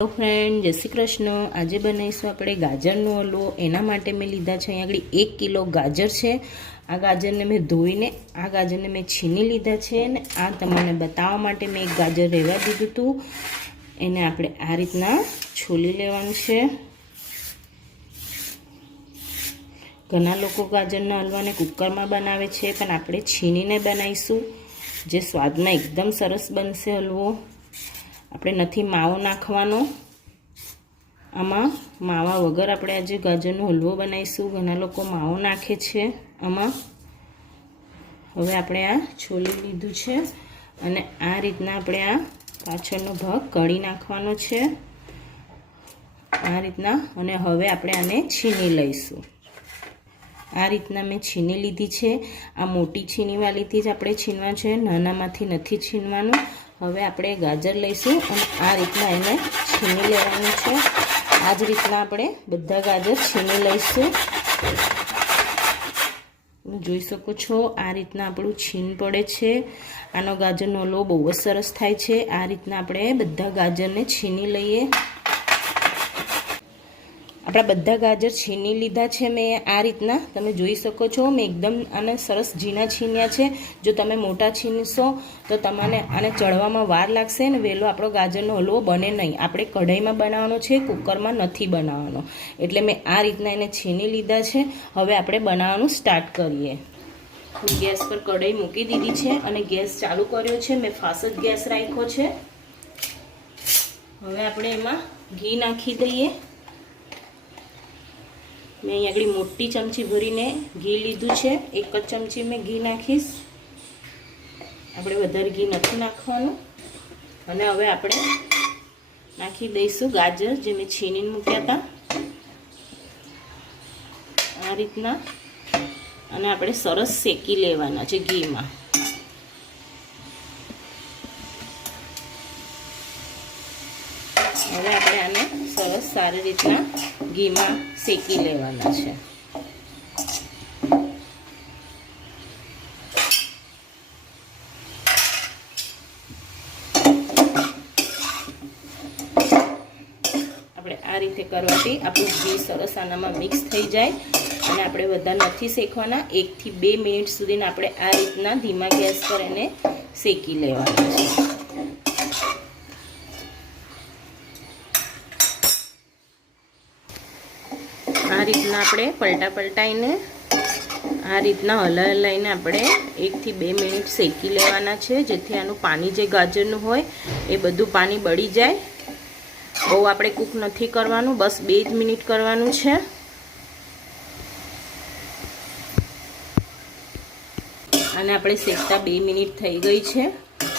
Hello friend જય શ્રી કૃષ્ણ. આજે બનાવીશું આપણે ગાજરનો હલવો. એના માટે મેં લીધા છે અહીંયા આગળ એક કિલો ગાજર છે. આ ગાજરને મેં ધોઈને, આ ગાજરને મેં છીની લીધા છે અને આ તમને બતાવવા માટે મેં એક ગાજર રહેવા દીધું હતું એને આપણે આ રીતના છોલી લેવાનું છે. ઘણા લોકો ગાજરના હલવાને કુકરમાં બનાવે છે, પણ આપણે છીનીને બનાવીશું. જે સ્વાદમાં એકદમ સરસ બનશે હલવો. આપણે નથી માવો નાખવાનો. આમાં માવા વગર આપણે આજે ગાજરનો હલવો બનાવીશું. ઘણા લોકો માવો નાખે છે આમાં. હવે આપણે આ છોલી લીધું છે અને આ રીતના આપણે આ પાછળનો ભાગ કળી નાખવાનો છે. આ રીતના અને હવે આપણે આને છીની લઈશું. આ રીતના મેં છીની લીધી છે. આ મોટી છીનીવાળીથી જ આપણે છીનવા છે. નાનામાંથી નથી છીનવાનું હવે આપણે ગાજર લઈશું અને આ રીતના એને છીની લેવાનું છે. આ જ રીતના આપણે બધા ગાજર છીની લઈશું. જોઈ શકો છો, આ રીતના આપણું છીન પડે છે. આનો ગાજરનો લો બહુ જ સરસ થાય છે. આ રીતના આપણે બધા ગાજરને છીની લઈએ. આપણા બધા ગાજર છીની લીધા છે મેં આ રીતના. તમે જોઈ શકો છો, મેં એકદમ આને સરસ ઝીણા છીન્યા છે. જો તમે મોટા છીનશો તો તમને આને ચડવામાં વાર લાગશે ને વહેલો આપણો ગાજરનો હલવો બને નહીં. આપણે કઢાઈમાં બનાવવાનો છે, કુકરમાં નથી બનાવવાનો. એટલે મેં આ રીતના એને છીની લીધા છે. હવે આપણે બનાવવાનું સ્ટાર્ટ કરીએ. ગેસ પર કઢાઈ મૂકી દીધી છે અને ગેસ ચાલુ કર્યો છે. મેં ફાસ જ ગેસ રાખ્યો છે. હવે આપણે એમાં ઘી નાખી દઈએ. મેં અહીં આગળ મોટી ચમચી ભરીને ઘી લીધું છે. એક જ ચમચી મેં ઘી નાખીશ. આપણે વધારે ઘી નથી નાખવાનું. અને હવે આપણે નાખી દઈશું ગાજર જે મેં છીનીને મૂક્યા હતા. આ રીતના. અને આપણે સરસ શેકી લેવાના છે ઘીમાં. હવે આપણે આને સરસ સારી રીતના ઘીમાં શેકી લેવાના છે. આપણે આ રીતે કરવાથી આપણું ઘી સરસ આનામાં મિક્સ થઈ જાય અને આપણે બધા નથી શેકવાના. એકથી બે મિનિટ સુધીને આપણે આ રીતના ધીમા ગેસ પર એને શેકી લેવાના છે આ રીતના આપણે પલટા પલટાઈને આ રીતના હલા હલાઈને આપણે એકથી બે મિનિટ શેકી લેવાના છે, જેથી આનું પાણી જે ગાજરનું હોય એ બધું પાણી બળી જાય. બહુ આપણે કૂક નથી કરવાનું, બસ બે જ મિનિટ કરવાનું છે. અને આપણે શેકતા બે મિનિટ થઈ ગઈ છે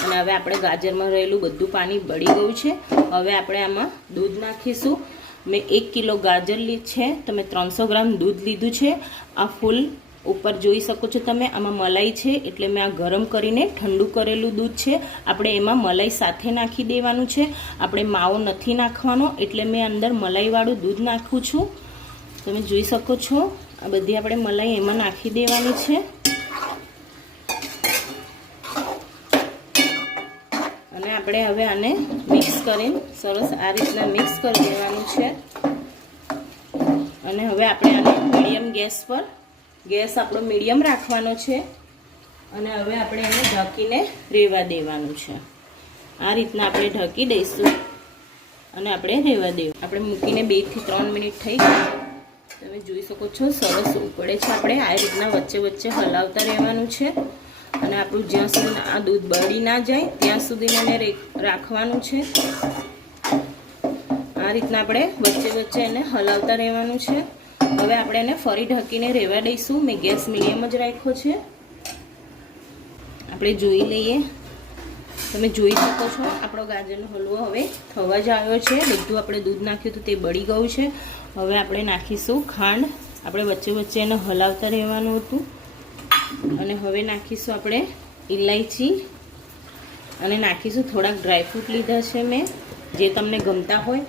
અને હવે આપણે ગાજરમાં રહેલું બધું પાણી બળી ગયું છે. હવે આપણે આમાં દૂધ નાખીશું. મેં એક કિલો ગાજર લી છે, તમે ત્રણસો ગ્રામ દૂધ લીધું છે. આ ફૂલ ઉપર જોઈ શકો છો તમે, આમાં મલાઈ છે, એટલે મેં આ ગરમ કરીને ઠંડુ કરેલું દૂધ છે. આપણે એમાં મલાઈ સાથે નાખી દેવાનું છે. આપણે માવો નથી નાખવાનો, એટલે મેં અંદર મલાઈવાળું દૂધ નાખું છું. તમે જોઈ શકો છો, આ બધી આપણે મલાઈ એમાં નાખી દેવાની છે અને આપણે હવે આને મિક્સ કરીને સરસ આ રીતના મિક્સ કરી દેવાનું છે. અને હવે આપણે આને મીડિયમ ગેસ પર, ગેસ આપણો મીડિયમ રાખવાનો છે. અને હવે આપણે એને ઢાંકીને રેવા દેવાનું છે. આ રીતના આપણે ઢાંકી દઈશું. અને આપણે રેવા દેવું. આપણે મૂકીને બેથી ત્રણ મિનિટ થઈ તમે જોઈ શકો છો સરસ ઉકળે છે. આપણે આ રીતના વચ્ચે વચ્ચે હલાવતા રહેવાનું છે. અને આપણું જ્યાં સુધી આ દૂધ બળી ના જાય, ત્યાં સુધી એને રાખવાનું છે. આ રીતના આપણે વચ્ચે વચ્ચે એને હલાવતા રહેવાનું છે. હવે આપણે એને ફરી ઢાંકીને રહેવા દઈશું. મેં ગેસ મીડિયમ જ રાખ્યો છે. આપણે જોઈ લઈએ. તમે જોઈ શકો છો, આપણો ગાજરનો હલવો હવે થવા જ આવ્યો છે. બધું આપણે દૂધ નાખ્યું હતું તે બળી ગયું છે. હવે આપણે નાખીશું ખાંડ. આપણે વચ્ચે વચ્ચે એને હલાવતા રહેવાનું હતું. અને હવે નાખીશું આપણે ઇલાયચી અને નાખીશું થોડાક ડ્રાયફ્રૂટ લીધા છે મેં. જે તમને ગમતા હોય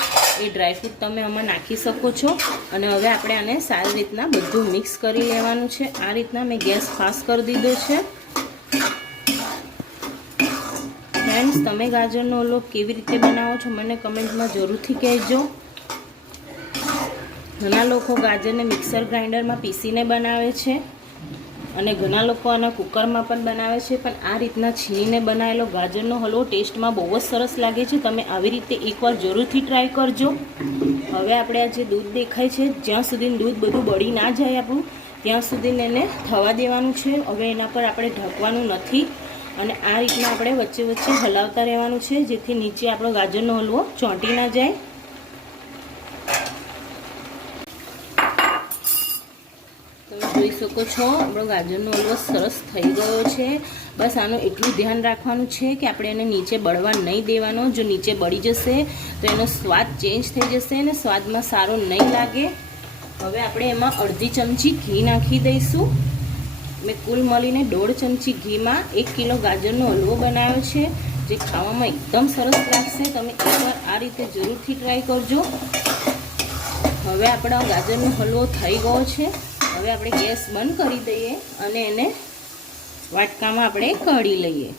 એ ડ્રાયફ્રૂટ તમે આમાં નાખી શકો છો. અને હવે આપણે આને સારી રીતના બધું મિક્સ કરી લેવાનું છે. આ રીતના મેં ગેસ ફાસ્ટ કરી દીધો છે. ફ્રેન્ડ્સ તમે ગાજરનો ઓલો કેવી રીતે બનાવો છો મને કમેન્ટમાં જરૂરથી કહેજો. ઘણા લોકો ગાજરને મિક્સર ગ્રાઇન્ડરમાં પીસીને બનાવે છે. અને ઘણા લોકો આના કુકરમાં પણ બનાવે છે, પણ આ રીતના છીણીને બનાવેલો ગાજરનો હલવો ટેસ્ટમાં બહુ જ સરસ લાગે છે. તમે આવી રીતે એકવાર જરૂરથી ટ્રાય કરજો. હવે આપણે આ જે દૂધ દેખાય છે, જ્યાં સુધી દૂધ બધું બળી ના જાય આપણું, ત્યાં સુધી એને થવા દેવાનું છે. હવે એના પર આપણે ઢકવાનું નથી અને આ રીતના આપણે વચ્ચે વચ્ચે હલાવતા રહેવાનું છે, જેથી નીચે આપણો ગાજરનો હલવો ચોંટી ના જાય તમે જોઈ શકો છો. આપણો ગાજરનો હલવો સરસ થઈ ગયો છે. બસ આનું એટલું ધ્યાન રાખવાનું છે કે આપણે એને નીચે બળવા નહીં દેવાનો. જો નીચે બળી જશે તો એનો સ્વાદ ચેન્જ થઈ જશે અને સ્વાદમાં સારો નહીં લાગે. હવે આપણે એમાં અડધી ચમચી ઘી નાખી દઈશું. મેં કુલ મળીને દોઢ ચમચી ઘીમાં એક કિલો ગાજરનો હલવો બનાવ્યો છે, જે ખાવામાં એકદમ સરસ લાગશે. તમે એકવાર આ રીતે જરૂરથી ટ્રાય કરજો. હવે આપણો ગાજરનો હલવો થઈ ગયો છે. હવે આપણે ગેસ બંધ કરી દઈએ અને એને વાટકામાં આપણે કાઢી લઈએ.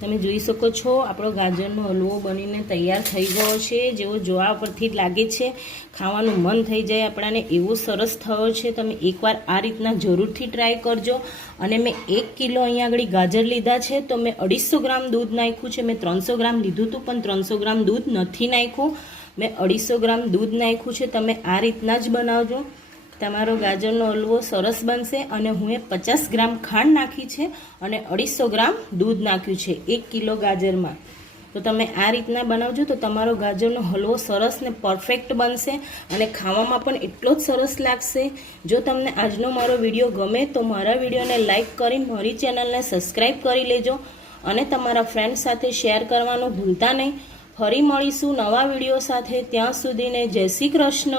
તમે જોઈ શકો છો, આપણો ગાજરનો હલવો બનીને તૈયાર થઈ ગયો છે. જેવો જોવા પરથી જ લાગે છે, ખાવાનું મન થઈ જાય આપણાને એવો સરસ થયો છે. તમે એકવાર આ રીતના જરૂરથી ટ્રાય કરજો. અને મેં એક કિલો અહીંયા આગળ ગાજર લીધા છે, તો મેં અઢીસો ગ્રામ દૂધ નાખ્યું છે. મેં ત્રણસો ગ્રામ લીધું હતું, પણ ત્રણસો ગ્રામ દૂધ નથી નાખ્યું. મેં અઢીસો ગ્રામ દૂધ નાખ્યું છે. તમે આ રીતના જ બનાવજો. તમારો ગાજરનો હલવો સરસ બનશે અને હું એ પચાસ ગ્રામ ખાંડ નાખી છે અને અઢીસો ગ્રામ દૂધ નાખ્યું છે, એક કિલો ગાજરમાં. તો તમે આ રીતના બનાવજો તો તમારો ગાજરનો હલવો સરસ ને પરફેક્ટ બનશે અને ખાવામાં પણ એટલો જ સરસ લાગશે. જો તમને આજનો મારો વીડિયો ગમે તો મારા વિડીયોને લાઇક કરી મારી ચેનલને સબસ્ક્રાઈબ કરી લેજો અને તમારા ફ્રેન્ડ સાથે શેર કરવાનું ભૂલતા નહીં. ફરી મળીશું નવા વીડિયો સાથે. ત્યાં સુધીને જય શ્રી કૃષ્ણ.